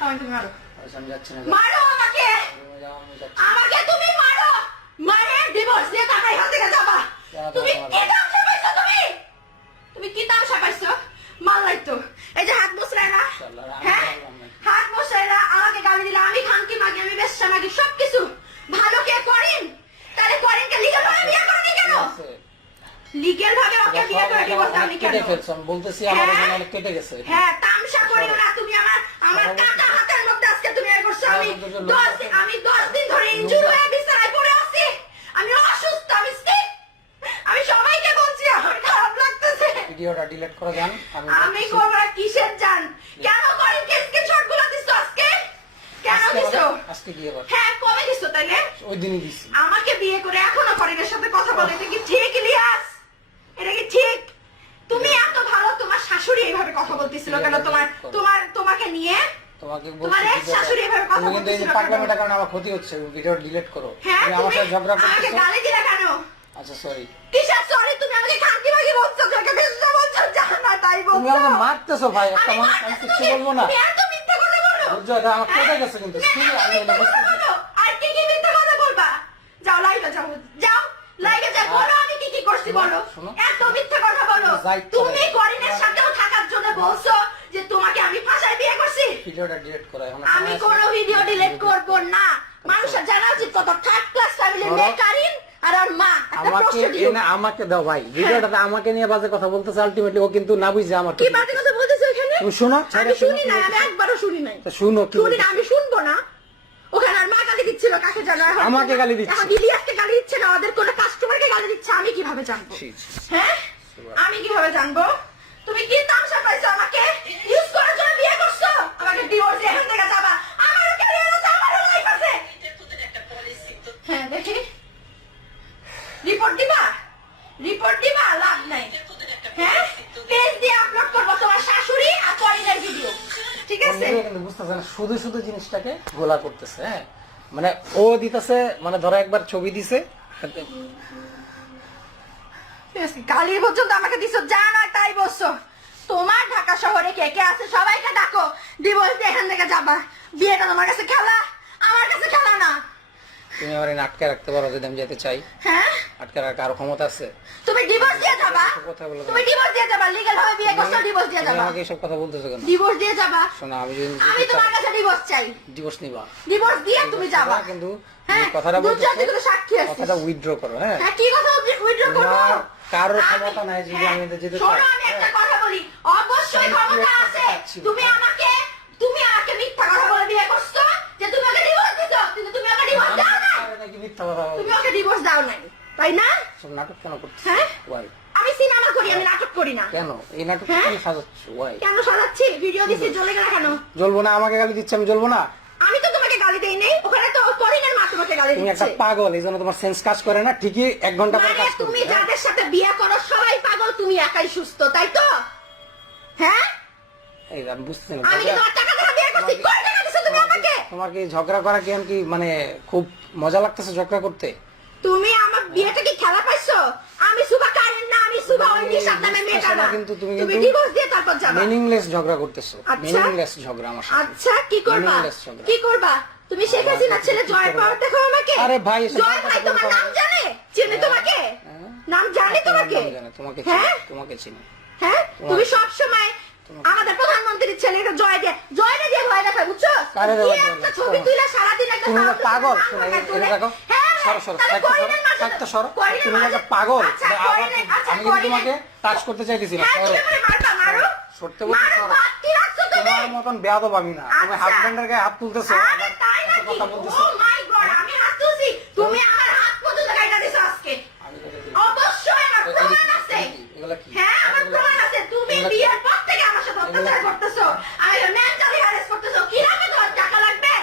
আমাকে তুমি মারো। আচ্ছা, না। মারো আমাকে। আমাকে তুমি মারো! মারে ডিভোর্স দিয়ে তারপরে এখান থেকে যাবা। তুমি কি তামসা পাইছো তুমি? তুমি কি তামসা পাইছো? মারলাই তো। এই যে হাত ইনশাআল্লাহ, আমি হ্যাঁ? পারলাম না। আমাকে গালি দিলা আমি খানকি মাগি আমি বেশ্যা মাগি সবকিছু। ভালো কে? করিন তাহলে করিনকে লিগাল ভাবে বিয়ে করনি কেন। লিগেল ভাবে ওকে বিয়ে করে ডিভোর্স দাওনি কেন? কেটে ফেলছো আমি বলতেছি আমার হ্যাঁ? অনেক কেটে গেছে। হ্যাঁ তামসা করিও না তুমি আমার আমার কাটা হাতের মধ্যে আজকে তুমি এ করছ আমি দিন আমি দশ দিন ধরে ইনজুর হয়ে বিছানায় পড়ে আছি। আমি অসুস্থ আমি। আমি সবাইকে বলছি আমার খারাপ লাগতেছে। ভিডিওটা ডিলিট করে দেন আমি আমি যাচ্ছি। না কিসের জান? কেন করেন? কে স্ক্রিনশটগুলো দিছো আজকে? কেন দিছো? আজকে বিয়ে কর হ্যাঁ কবে দিছো তাইলে? ওই দিনই দিছি। আমাকে বিয়ে করে এখনও করিনের সাথে কথা বলে এটা কি ঠিক ইলিয়াস? এটা কি ঠিক? তুমি এত ভালো তোমার শাশুড়ি এইভাবে কথা বলতেছিল কেন? তোমার তোমার তোমাকে নিয়ে তোমাকে তুমি কিন্তু এই পাগলামিটার কারণে আমার ক্ষতি হচ্ছে ভিডিও ডিলিট করো। হ্যাঁ তুমি আমার সাথে ঝগড়া আমাকে গালি দিলা কেন? আচ্ছা সরি সরি তুমি আমাকে খানকি বাকি বলছো তোকে বেশটা বলছো? জানা তাই তুমি আমাকে মারতেছো ভাই একটা মানুষ আমি কিছু বলব না। তুমি এত মিথ্যা কথা বলো। বুঝছ এটা আমার কেটে গেছে কিন্তু? না, আমি এটা কথা আর কি কি মিথ্যা কথা বলবা? যাও লাইভে যাও। যাও লাইভে যাও। বলো আমি কি কি করছি বলো। এত মিথ্যা কথা বলো। তুমি করিনের বলছো যে তোমাকে আমি ফাঁসায় বিয়ে করছি? ভিডিওটা ডিলিট করো এখন আমি কোনো ভিডিও ডিলিট করব না। মানুষের জানা উচিত কত থার্ড ক্লাস ফ্যামিলির মেয়ে কারিন আর ওর মা। আমাকে। এনে আমাকে দাও ভাই। ভিডিওটাতে আমাকে নিয়ে বাজে কথা বলতেছে আলটিমেটলি ও কিন্তু না বুঝে আমার কি বাজে কথা বলতেছো এখানে তুমি শোনো আমি শুনি না আমি একবারও শুনি নাই। শুনো কি শুনি না আমি শুনব না। ওখানে আর মা গালি দিচ্ছিল কাকে জানো? আমাকে গালি দিচ্ছে। ইলিয়াসকে গালি দিচ্ছে না আমাদের কোনো কাস্টমারকে গালি দিচ্ছে আমি কীভাবে জানব। হ্যাঁ? আমি কীভাবে জানব? তুমি কি তামসা পাইছো আমাকে? ইউজ করার জন্য বিয়ে করছ? আমাকে ডিভোর্স এখান থেকে যাবা। আমারও ক্যারিয়ার আছে আমারও লাইফ আছে। হ্যাঁ দেখি। রিপোর্ট দিবা? রিপোর্ট দিবা? লাভ নাই। হ্যাঁ? পেজ দিয়ে আপলোড করব তোমার শাশুড়ি আর পরিদের ভিডিও ঠিক আছে? কিন্তু বুঝতেছে না শুধু শুধু জিনিসটাকে গোলা করতেছে হ্যাঁ? মানে ও দিতেছে মানে ধরো একবার ছবি দিছে। গালি পর্যন্ত আমাকে দিছো যা না তাই বলছো। তোমার ঢাকা শহরে কে কে আছে সবাইকে ডাকো। ডিভোর্স দিয়ে এখান থেকে যাবা। বিয়েটা তোমার কাছে খেলা? আমার কাছে খেলা না। তুমি আমার আটকে রাখতে পারো যদি আমি যেতে চাই। হ্যাঁ? আটকে রাখার কারও ক্ষমতা আছে। তুমি ডিভোর্স দিয়ে যাবা। কথা বলো তুমি। ডিভোর্স দিয়ে যাবা। লিগ্যাল ভাবে বিয়ে করছ ডিভোর্স দিয়ে যাবা। আমাকে এসব কথা বলতেছো কেন? ডিভোর্স দিয়ে যাবা। শোনো আমি যদি আমি তোমার কাছে ডিভোর্স চাই। ডিভোর্স নিবা। ডিভোর্স দিয়ে তুমি যাবা। কিন্তু হ্যাঁ তুমি কথাটা চার দিকে সাক্ষী আছে কথাটা উইথড্র করো হ্যাঁ। হ্যাঁ কি কথা উইথড্র করব? কারোর ক্ষমতা নাই যদি হ্যাঁ, আমি যেতে শোনো, চাই, আমি একটা হ্যাঁ। কথা বলি অবশ্যই আমি ক্ষমতা আছে তুমি আমাকে তুমি আমাকে মিথ্যা কথা বলে বিয়ে করছ যে তুমি ওকে ডিভোর্স দিছো? কিন্তু তুমি ওকে ডিভোর্স দাও না? তুমি ওকে ডিভোর্স দাও নাই। তাই না? সব নাটক কেন করছিস? হ্যাঁ? আমি সিনেমা করি আমি নাটক করি না। কেন? এই নাটক হ্যাঁ? তুমি সাজাচ্ছ ওয়াই কেন সাজাচ্ছি? ভিডিও দিচ্ছি জ্বলে গেলে কেন? জ্বলবো না আমাকে গালি দিচ্ছে আমি জ্বলবো না? আমি তো তোমাকে গালি দেই নেই। ওখানে তো করিনের মা তোমাকে গালি তুমি একটা পাগল এই জন্য তোমার সেন্স কাজ করে না ঠিকই এক ঘণ্টা পর মানে কাজ তুমি হ্যাঁ? যাদের সাথে বিয়ে করো সবাই পাগল তুমি একাই সুস্থ তাই তো? হ্যাঁ? এই আমি বুঝতে না তোমার কি ঝগড়া করা কি কি মানে খুব মজা লাগতেছে ঝগড়া করতে? তুমি আমার বিয়েটা কি খেলা পাইছো? আমি সুবা কারেন না আমি সুবা ওই নিশার নামে মেয়েটা না কিন্তু তুমি তুমি ডিভোর্স দিয়ে তারপর যাবা। মিনিংলেস ঝগড়া করতেছো আচ্ছা। মিনিংলেস ঝগড়া আমার সাথে। আচ্ছা কি করবা? কি করবা? তুমি শেখ হাসিনা ছেলে জয়? পাওয়ার দেখো আমাকে? আরে ভাই, জয় ভাই তোমার নাম জানে? চিনে হ্যাঁ। তোমাকে? হ্যাঁ। নাম জানে তোমাকে? তোমাকে হ্যাঁ? চিনি, তোমাকে চিনি। হ্যাঁ? তুমি সব সময় আমাদের প্রধানমন্ত্রীর ছেলেকে জয় দিয়ে জয় দিয়ে ভয় দেখায় বুঝছ? একটা ছবি তুলে সারাদিন একটা পাগল হ্যাঁ, একটা পাগল। আচ্ছা, আচ্ছা, আমি কিন্তু তোমাকে টাচ করতে চাইতেছি না হ্যাঁ, কি রাখছো তুমি? তোমার মতন বেয়াদব আমি না। তুমি আচ্ছা। গায়ে হাত তুলতেছো? কথা বলতেছো। Oh। তুমি আমার হাত পর্যন্ত কাইটা দিছো আজকে। আমি তোকে দিই। অবশ্যই আমার এ- প্রমাণ এগুলো আছে। কি? এগুলো কি? হ্যাঁ, আমার এগুলো প্রমাণ কি? আছে। তুমি এগুলো কি? বিয়ের পর থেকে আমার সাথে অত্যাচার? করতেছো। আমি mentally harass করতেছো। কি লাগবে তোমার? টাকা লাগবে?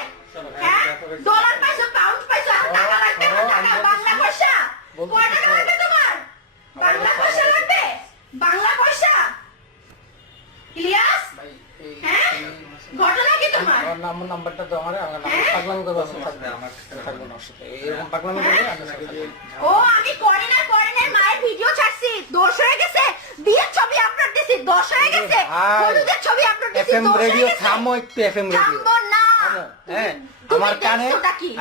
হ্যাঁ? ডলার পাইছো, পাউন্ড পাইছো, এখন টাকা লাগবে, শোনো, টাকা, বাংলা পয়সা? কয় টাকা লাগবে তোমার? বাংলা পয়সা লাগবে? বাংলা পয়সা? ইলিয়াস? হ্যাঁ? ঘটনা কি তোমার? আমার নাম- নাম্বারটা দাও আমারে, আমার নাম্বার? পাগলামি করব, আমি থাকব না, আমি থাকব না এরকম পাগলামি আমি। ও মায়ের ভিডিও ছাড়ছি দোষ হয়ে গেছে আপলোড দিছি হয়ে গেছে। হলুদের ছবি আপলোড দিছি FM রেডিও থামো একটু FM রেডিও। থামবো হ্যাঁ। তুমি আমার কানে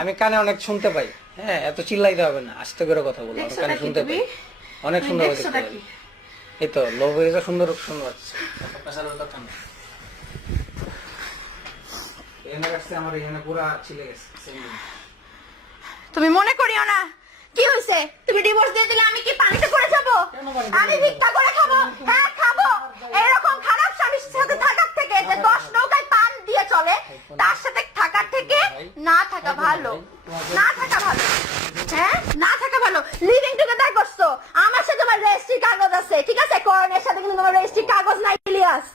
আমি কানে অনেক শুনতে পাই। হ্যাঁ এত চিল্লাইতে হবে না আস্তে করে কথা বলো আমার কানে শুনতে পাই। অনেক সুন্দর এই তো লোভ হয়ে সুন্দর সুন্দর হচ্ছে পেশার দরকার নেই এনে রাখছে আমার এখানে পুরা ছিলে গেছে তুমি মনে করিও না। কি হয়েছে তুমি ডিভোর্স দিয়ে দিলে আমি কি পানিতে পড়ে যাব? আমি ভিক্ষা করে খাব হ্যাঁ? এরকম খারাপ স্বামীর সাথে থাকার থেকে যে দশ নৌকায় পান দিয়ে চলে তার সাথে থাকার থেকে না থাকা ভালো। না থাকা ভালো। হ্যাঁ? না থাকা ভালো। লিভিং টুগেদার করছ। আমার সাথে তোমার রেজিস্ট্রি কাগজ আছে ঠিক আছে? করণের সাথে কিন্তু তোমার রেজিস্ট্রি কাগজ নাই ইলিয়াস।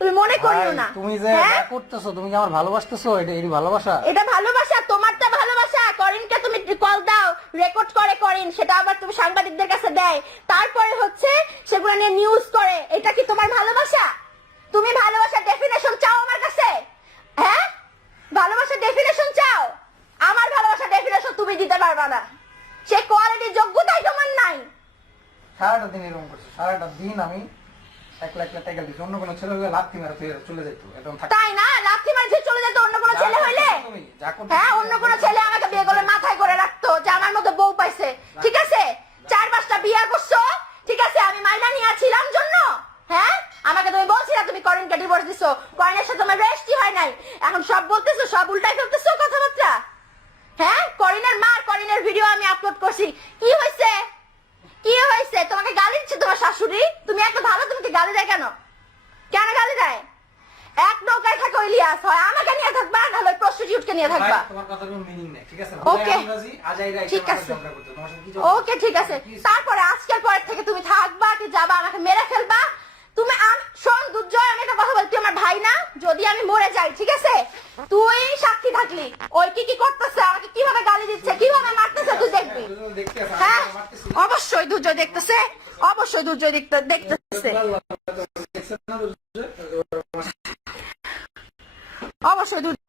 তুমি মনে করিও না। তুমি যে হ্যাঁ? করতেছো তুমি কি আমার ভালোবাসতেছো? এটা এই ভালোবাসা? এটা ভালোবাসা তোমারটা ভালোবাসা। করিনকে তুমি কল দাও রেকর্ড করে করিন সেটা আবার তুমি সাংবাদিকদের কাছে দেয়। তারপরে হচ্ছে সেগুলো নিয়ে নিউজ করে। এটা কি তোমার ভালোবাসা তুমি ভালোবাসা ডেফিনেশন চাও আমার কাছে হ্যাঁ ভালোবাসা ডেফিনেশন চাও আমার ভালোবাসা ডেফিনেশন তুমি দিতে পারবা না সে কোয়ালিটি যোগ্যতাই তোমার নাই দিন এরকম করছে। সারাটা দিন আমি এক লাখ লাখ টাকা দিচ্ছি অন্য কোনো ছেলে হলে লাথি মেরে তুই চলে যেত একদম তাই না? লাথি মারছে চলে যেত অন্য কোনো ছেলে হইলে? হ্যাঁ অন্য কোনো ছেলে আমাকে বিয়ে করলে মাথায় করে রাখতো যে আমার মতো বউ পাইছে। ঠিক আছে? চার পাঁচটা বিয়ে করছ ঠিক আছে? আমি মাইনা নিয়ে ছিলাম জন্য। হ্যাঁ? আমাকে তুমি বলছিলে তুমি করিনকে ডিভোর্স দিছো। করিনের সাথে তোমার রেস্টই হয় নাই। এখন সব বলতেছো সব উল্টাই ফেলতেছো কথাবার্তা। হ্যাঁ? করিনের মার করিনের ভিডিও আমি আপলোড করছি। কি হয়েছে কি হয়েছে? তোমাকে গালি দিচ্ছে তোমার শাশুড়ি? তুমি এত ভালো তোমাকে গালি দেয় কেন? কেন গালি দেয়? এক নৌকায় থাকো হয় আমাকে নিয়ে থাকবা নাহলে প্রস্টিটিউটকে নিয়ে থাকবা। তোমার কথার কোনো মিনিং নেই ঠিক আছে? ঠিক? ওকে ঠিক আছে। তারপরে আজকের পর থেকে তুমি থাকবা কি যাবা আমাকে মেরে ফেলবা। তুমি আম- শোন দুর্জয় আমি একটা কথা বলি তুই আমার ভাই না? যদি আমি মরে যাই ঠিক আছে? তুই সাক্ষী থাকলি। ওই কি কি করতেছে? আমাকে কীভাবে গালি দিচ্ছে? কীভাবে মারতেছে তুই দেখবি। হ্যাঁ মারতেছি। অবশ্যই দুর্যোগ দেখতেছে অবশ্যই দুর্যোগ দেখতে দেখতেছে? অবশ্যই দুর্জয়